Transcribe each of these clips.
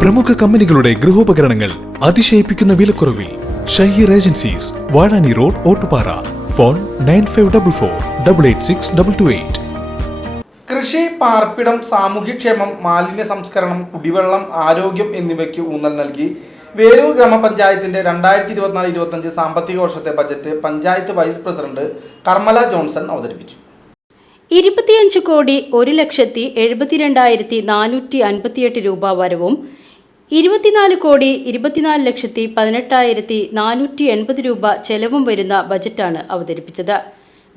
പ്രമുഖ കമ്പനികളുടെ ഗൃഹോപകരണങ്ങൾ അതിശയിപ്പിക്കുന്ന വിലക്കുറവിൽ. Shaheer agencies, Vazhani road, Ottupara. Phone 9544886228. കൃഷി, പാർപ്പിടം, സാമൂഹ്യക്ഷേമം, മാലിന്യ സംസ്കരണം, കുടിവെള്ളം, ആരോഗ്യം എന്നിവയ്ക്ക് ഊന്നൽ നൽകി വേലൂർ ഗ്രാമപഞ്ചായത്തിന്റെ 2024-25 സാമ്പത്തിക വർഷത്തെ budget panchayat vice president Karmala Johnson അവതരിപ്പിച്ചു. 25,72,458 രൂപ വരവും 24,24,18,480 രൂപ ചെലവും വരുന്ന ബജറ്റാണ് അവതരിപ്പിച്ചത്.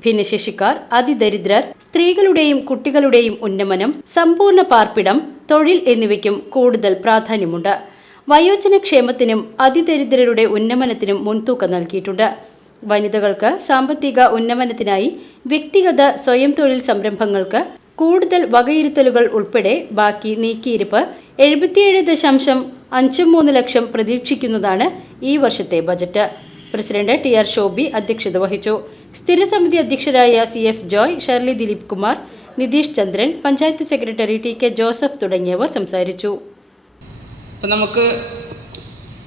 ഭിന്നശേഷിക്കാർ, അതിദരിദ്രർ, സ്ത്രീകളുടെയും കുട്ടികളുടെയും ഉന്നമനം, സമ്പൂർണ്ണ പാർപ്പിടം, തൊഴിൽ എന്നിവയ്ക്കും കൂടുതൽ പ്രാധാന്യമുണ്ട്. വയോജനക്ഷേമത്തിനും അതിദരിദ്രരുടെ ഉന്നമനത്തിനും മുൻതൂക്കം നൽകിയിട്ടുണ്ട്. വനിതകൾക്ക് സാമ്പത്തിക ഉന്നമനത്തിനായി വ്യക്തിഗത സ്വയം തൊഴിൽ സംരംഭങ്ങൾക്ക് കൂടുതൽ വകയിരുത്തലുകൾ ഉൾപ്പെടെ ബാക്കി നീക്കിയിരിപ്പ് 77.53 ലക്ഷം പ്രതീക്ഷിക്കുന്നതാണ് ഈ വർഷത്തെ ബജറ്റ്. പ്രസിഡന്റ് TR ശോഭി അധ്യക്ഷത വഹിച്ചു. സ്ഥിരസമിതി അധ്യക്ഷരായ CF ജോയ്, ഷെർലി ദിലീപ് കുമാർ, നിതീഷ് ചന്ദ്രൻ, പഞ്ചായത്ത് സെക്രട്ടറി TK ജോസഫ് തുടങ്ങിയവർ സംസാരിച്ചു. നമുക്ക്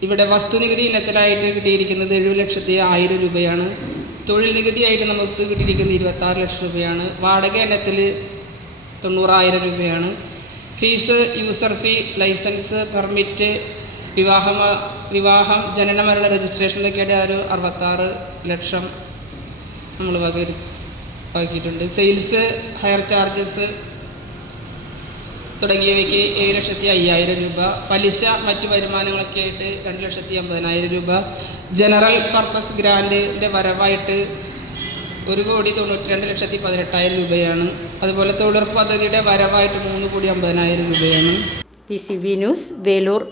ഇവിടെ വസ്തുനികുതി ഇനത്തിലായിട്ട് കിട്ടിയിരിക്കുന്നത് 70,01,000 രൂപയാണ്. തൊഴിൽ നികുതിയായിട്ട് നമുക്ക് കിട്ടിയിരിക്കുന്നത് 26 ലക്ഷം രൂപയാണ്. വാടക ഇനത്തിൽ 90,000 രൂപയാണ്. Fees, user fee, licence, permit, വിവാഹം, ജനനമരണ രജിസ്ട്രേഷനിലൊക്കെയായിട്ട് ഒരു 66 ലക്ഷം നമ്മൾ വകയിരുത്തിയിട്ടുണ്ട്. സെയിൽസ്, ഹയർ ചാർജസ് തുടങ്ങിയവയ്ക്ക് 7,05,000 രൂപ. പലിശ, മറ്റു വരുമാനങ്ങളൊക്കെ ആയിട്ട് 2,50,000 രൂപ. ജനറൽ പർപ്പസ് ഗ്രാൻഡിൻ്റെ വരവായിട്ട് 1,92,18,000 രൂപയാണ്. അതുപോലെ തൊഴിലുറപ്പ് പദ്ധതിയുടെ വരവായിട്ട് 3,50,000 രൂപയാണ്. PCV news, Velur.